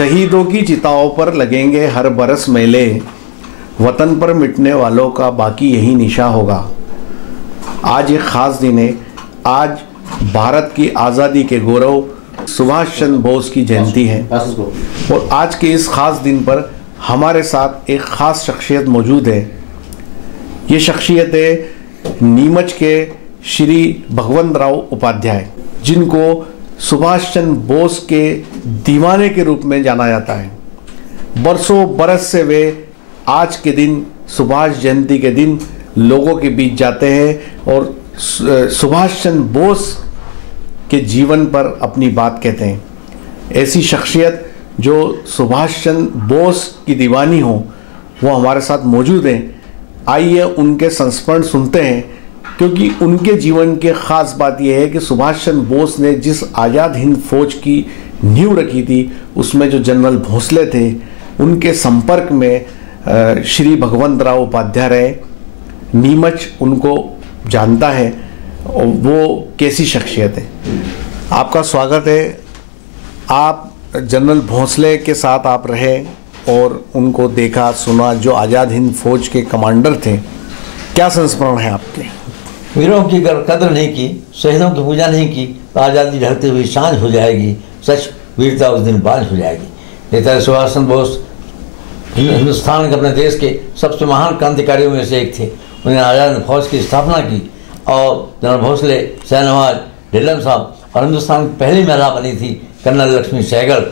शहीदों की चिताओं पर लगेंगे हर बरस मेले, वतन पर मिटने वालों का बाकी यही निशा होगा। आज एक ख़ास दिन है। आज भारत की आज़ादी के गौरव सुभाष चंद्र बोस की जयंती है और आज के इस ख़ास दिन पर हमारे साथ एक ख़ास शख्सियत मौजूद है। ये शख्सियत है नीमच के श्री भगवंत राव उपाध्याय, जिनको सुभाष चंद्र बोस के दीवाने के रूप में जाना जाता है। बरसों बरस से वे आज के दिन, सुभाष जयंती के दिन, लोगों के बीच जाते हैं और सुभाष चंद्र बोस के जीवन पर अपनी बात कहते हैं। ऐसी शख्सियत जो सुभाष चंद्र बोस की दीवानी हो, वो हमारे साथ मौजूद हैं। आइए उनके संस्मरण सुनते हैं, क्योंकि उनके जीवन की ख़ास बात यह है कि सुभाष चंद्र बोस ने जिस आज़ाद हिंद फौज की नींव रखी थी, उसमें जो जनरल भोंसले थे, उनके संपर्क में श्री भगवंत राव उपाध्याय रहे। नीमच उनको जानता है और वो कैसी शख्सियत है। आपका स्वागत है। आप जनरल भोंसले के साथ आप रहे और उनको देखा सुना, जो आज़ाद हिंद फौज के कमांडर थे। क्या संस्मरण है आपके? वीरों की अगर कदर नहीं की, शहीदों की पूजा नहीं की, तो आज़ादी ढलते हुई सांझ हो जाएगी। सच वीरता उस दिन बांझ हो जाएगी। ये तरह सुभाष चंद्र बोस हिंदुस्तान के, अपने देश के सबसे महान क्रांतिकारियों में से एक थे। उन्होंने आज़ाद फौज की स्थापना की और जनरल भोंसले, शाहनवाज, ढिल्लन साहब और हिंदुस्तान की पहली महिला बनी थी कर्नल लक्ष्मी सहगल।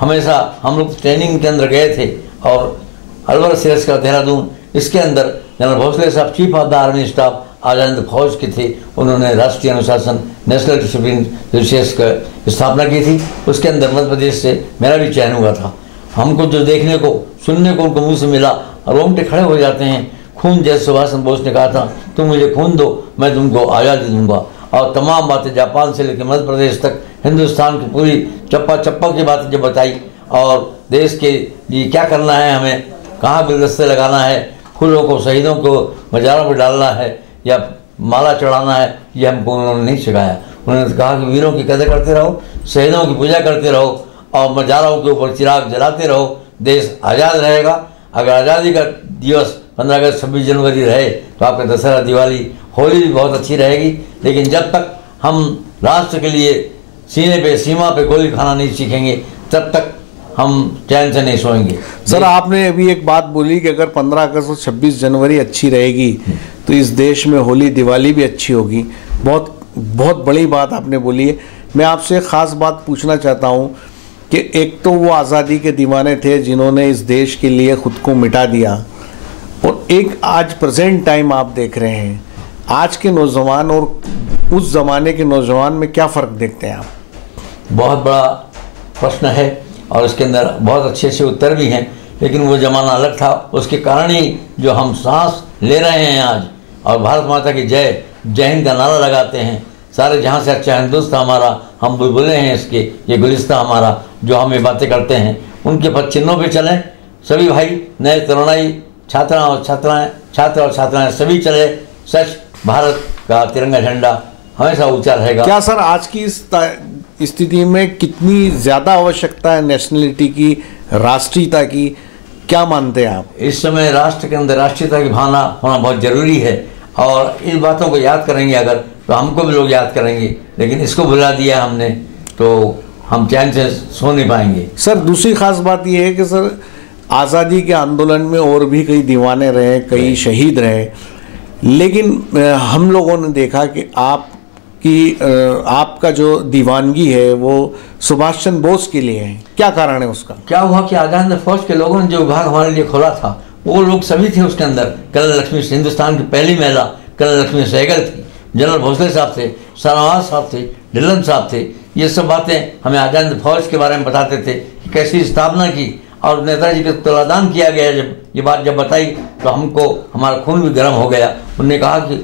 हमेशा हम लोग ट्रेनिंग के अंदर गए थे और अलवर सीरस का देहरादून, इसके अंदर जनरल भोंसले साहब chief of the army staff Azad Hind Fauj के थे। उन्होंने राष्ट्रीय अनुशासन, नेशनल डिसिप्लिन रिसर्च की स्थापना की थी। उसके अंदर मध्य प्रदेश से मेरा भी चयन हुआ था। हमको जो देखने को, सुनने को उनको मुँह से मिला, रोंगटे खड़े हो जाते हैं। खून, जैसे सुभाष चंद्र बोस ने कहा था, तुम मुझे खून दो, मैं तुमको आज़ादी दूंगा। और तमाम बातें जापान से लेकर मध्य प्रदेश तक, हिंदुस्तान की पूरी चप्पा चप्पा की बातें जब बताई, और देश के लिए क्या करना है, हमें कहाँ गुलदस्ते लगाना है, फूलों को, शहीदों को मज़ारों पर डालना है या माला चढ़ाना है, ये हमको उन्होंने नहीं सिखाया। उन्होंने कहा कि वीरों की कदर करते रहो, शहीदों की पूजा करते रहो और मज़ारों के ऊपर चिराग जलाते रहो, देश आज़ाद रहेगा। अगर आज़ादी का दिवस 15 अगस्त 26 जनवरी रहे तो आपका दशहरा, दिवाली, होली भी बहुत अच्छी रहेगी। लेकिन जब तक हम राष्ट्र के लिए सीने पे, सीमा पे गोली खाना नहीं सीखेंगे, तब तक हम चैन से नहीं सोएंगे। सर, आपने अभी एक बात बोली कि अगर 15 अगस्त और 26 जनवरी अच्छी रहेगी तो इस देश में होली, दिवाली भी अच्छी होगी। बहुत बहुत बड़ी बात आपने बोली है। मैं आपसे एक ख़ास बात पूछना चाहता हूँ कि एक तो वो आज़ादी के दीवाने थे जिन्होंने इस देश के लिए ख़ुद को मिटा दिया, और एक आज प्रेजेंट टाइम आप देख रहे हैं। आज के नौजवान और उस ज़माने के नौजवान में क्या फ़र्क देखते हैं आप? बहुत बड़ा प्रश्न है और इसके अंदर बहुत अच्छे अच्छे उत्तर भी हैं। लेकिन वो ज़माना अलग था, उसके कारण ही जो हम सांस ले रहे हैं आज, और भारत माता की जय, जय हिंद का नारा लगाते हैं, सारे जहाँ से अच्छा हिंदुस्तान हमारा, हम बुलबुलें हैं इसके, ये गुलिस्तान हमारा, जो हम ये बातें करते हैं, उनके पद चिन्हों पे चलें सभी भाई, नए तरुणाई, छात्र और छात्राएं सभी चले। सच भारत का तिरंगा झंडा हमेशा ऊंचा रहेगा। क्या सर, आज की इस स्थिति में कितनी ज़्यादा आवश्यकता है नेशनलिटी की, राष्ट्रीयता की? क्या मानते हैं आप? इस समय राष्ट्र के अंदर राष्ट्रीयता की भावना होना बहुत ज़रूरी है, और इन बातों को याद करेंगे अगर, तो हमको भी लोग याद करेंगे। लेकिन इसको भुला दिया हमने तो हम चैन से सो नहीं पाएंगे। सर, दूसरी खास बात यह है कि सर, आज़ादी के आंदोलन में और भी कई दीवाने रहे, कई शहीद रहे, लेकिन हम लोगों ने देखा कि आपका जो दीवानगी है वो सुभाष चंद्र बोस के लिए है। क्या कारण है उसका? क्या हुआ कि आज़ाद हिंद फौज के लोगों ने जो विभाग हमारे लिए खोला था, वो लोग सभी थे उसके अंदर। कर्नल लक्ष्मी, हिंदुस्तान की पहली महिला कर्नल लक्ष्मी सहगल थी, जनरल भोंसले साहब थे, शाहनवाज साहब थे, ढिल्लन साहब थे। ये सब बातें हमें आज़ाद हिंद फौज के बारे में बताते थे कि कैसी स्थापना की, और नेताजी का तुलादान किया गया। जब ये बात जब बताई तो हमको, हमारा खून भी गर्म हो गया। उन्होंने कहा कि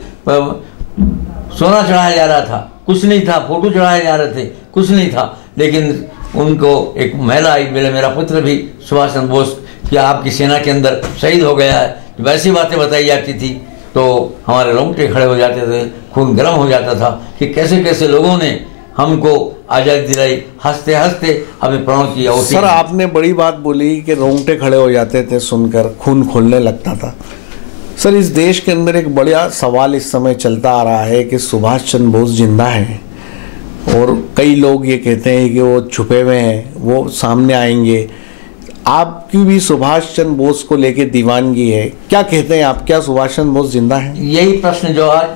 सोना चढ़ाया जा रहा था, कुछ नहीं था, फोटो चढ़ाए जा रहे थे, कुछ नहीं था। लेकिन उनको एक महिला आई, मेरा पुत्र भी सुभाष चंद्र बोस कि आपकी सेना के अंदर शहीद हो गया है, वैसी बातें बताई जाती थी तो हमारे रोंगटे खड़े हो जाते थे, खून गर्म हो जाता था कि कैसे कैसे लोगों ने हमको आज़ादी दिलाई, हंसते हंसते अपने प्राणों की आहुति। सर, आपने बड़ी बात बोली कि रोंगटे खड़े हो जाते थे सुनकर, खून खोलने लगता था। सर, इस देश के अंदर एक बड़ा सवाल इस समय चलता आ रहा है कि सुभाष चंद्र बोस जिंदा हैं, और कई लोग ये कहते हैं कि वो छुपे हुए हैं, वो सामने आएंगे। आपकी भी सुभाष चंद्र बोस को लेके दीवानगी है, क्या कहते हैं आप, क्या सुभाष चंद्र बोस जिंदा हैं? यही प्रश्न जो आज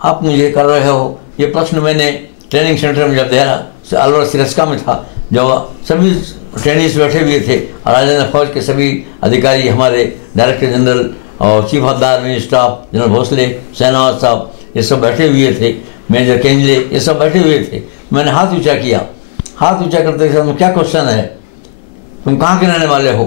आप मुझे कर रहे हो, ये प्रश्न मैंने ट्रेनिंग सेंटर में जब देहरा अलवर सिरस्का में था, जब सभी ट्रेनिंग्स बैठे हुए थे और राजस्थान फौज के सभी अधिकारी, हमारे डायरेक्टर जनरल और chief of the army staff general Bhosle, Senawat साहब, ये सब बैठे हुए थे, मेजर केंजले, ये सब बैठे हुए थे। मैंने हाथ ऊंचा किया, हाथ ऊंचा करते हुए, क्या क्वेश्चन है, तुम कहाँ के रहने वाले हो?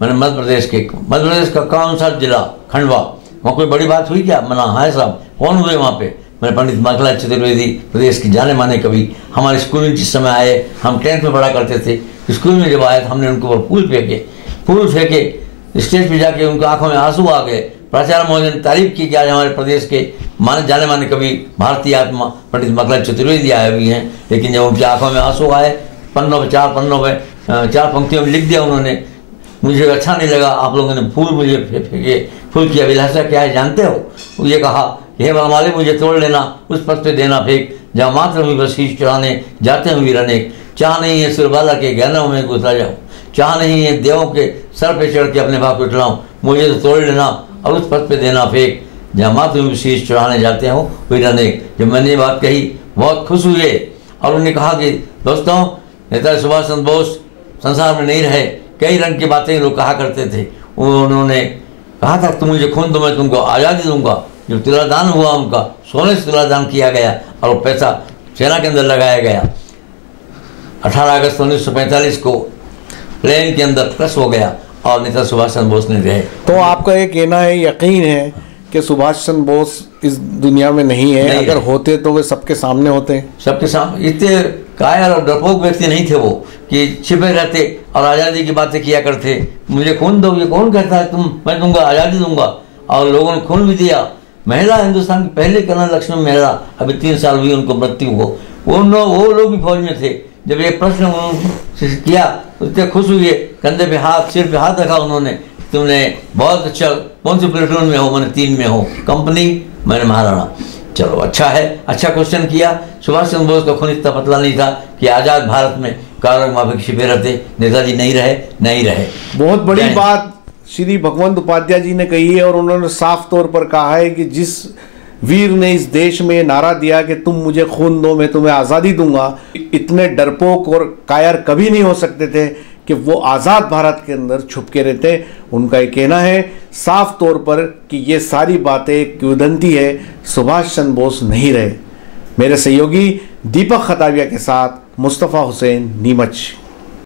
मैंने मध्य प्रदेश के। मध्य प्रदेश का कौन सा जिला? खंडवा। वहाँ कोई बड़ी बात हुई क्या? मना, हाँ साहब। कौन हुए वहाँ पे? मैंने पंडित माखनलाल चतुर्वेदी, प्रदेश की जाने माने कवि, हमारे स्कूल में जिस समय आए, हम 10th में पढ़ा करते थे, स्कूल में जब आए तो हमने उनको फूल फेंके, स्टेज पे जाके उनकी आंखों में आंसू आ गए। प्राचार्य महोदय ने तारीफ की कि आज हमारे प्रदेश के जाने माने कवि, भारतीय आत्मा पंडित माखनलाल चतुर्वेदी आए हुए हैं। लेकिन जब उनकी आंखों में आंसू आए, चार पंक्तियों में लिख दिया उन्होंने, मुझे अच्छा नहीं लगा, आप लोगों ने फूल मुझे फेंके। फूल की अभिलाषा क्या है जानते हो? ये कहा, हे वनमाली मुझे तोड़ लेना, उस पथ पे देना फेंक, जहाँ मात्र भी बस शीश चढ़ाने जाते हैं वीर अनेक। चाह नहीं है सुरबाला के गहनों में घुसा जाऊँ, चाह नहीं है देवों के सर पे चढ़ के अपने भाव को उठलाऊँ, मुझे तो तोड़ लेना और उस पथ पे देना फेंक, जहाँ मात्र भी शीश चढ़ाने जाते हो वीर अनेक। जब मैंने ये बात कही बहुत खुश हुए और उन्होंने कहा कि दोस्तों, नेताजी सुभाष चंद्र बोस संसार में नहीं रहे, कई रंग की बातें लोग कहा करते थे। उन्होंने कहा था तुम मुझे खून दो, मैं तुमको आज़ादी दूंगा। जब तुलादान हुआ उनका, सोने से तुलादान किया गया और वो पैसा सेना के अंदर लगाया गया। 18 अगस्त 1945 को प्लेन के अंदर क्रश हो गया और नेता सुभाष चंद्र बोस ने रहे। तो आपका ये कहना है, यकीन है कि सुभाष चंद्र बोस इस दुनिया में नहीं है? अगर होते तो वे सबके सामने होते? सबके सामने। इतने कायर और डरपोक व्यक्ति नहीं थे वो कि छिपे रहते और आज़ादी की बातें किया करते। मुझे खून दो, ये कौन कहता है मैं तुमको आज़ादी दूंगा? और लोगों ने खून भी दिया। महिला, हिंदुस्तान की पहले कर्नल लक्ष्मण महिला, अभी 3 साल हुई उनको मृत्यु को, वो लोग भी फौज में थे। जब ये प्रश्न उन्होंने किया तो इतने खुश हुए, कंधे पे हाथ, सिर पे हाथ रखा उन्होंने, तुमने बहुत अच्छा, कौन सी प्लेटून में हो? मैंने 3 में हो। कंपनी? मैंने महाराणा। चलो अच्छा है, अच्छा क्वेश्चन किया। सुभाष चंद्र बोस का खून इतना पतला नहीं था कि आज़ाद भारत में कारगिल माफिक छिपे रहते। नेताजी नहीं रहे। बहुत बड़ी बात श्री भगवंत उपाध्याय जी ने कही है, और उन्होंने साफ तौर पर कहा है कि जिस वीर ने इस देश में नारा दिया कि तुम मुझे खून दो, मैं तुम्हें आज़ादी दूंगा, इतने डरपोक और कायर कभी नहीं हो सकते थे कि वो आज़ाद भारत के अंदर छुप के रहते। उनका ये कहना है साफ तौर पर कि ये सारी बातें किंवदंती है, सुभाष चंद्र बोस नहीं रहे। मेरे सहयोगी दीपक खताविया के साथ मुस्तफ़ा हुसैन, नीमच।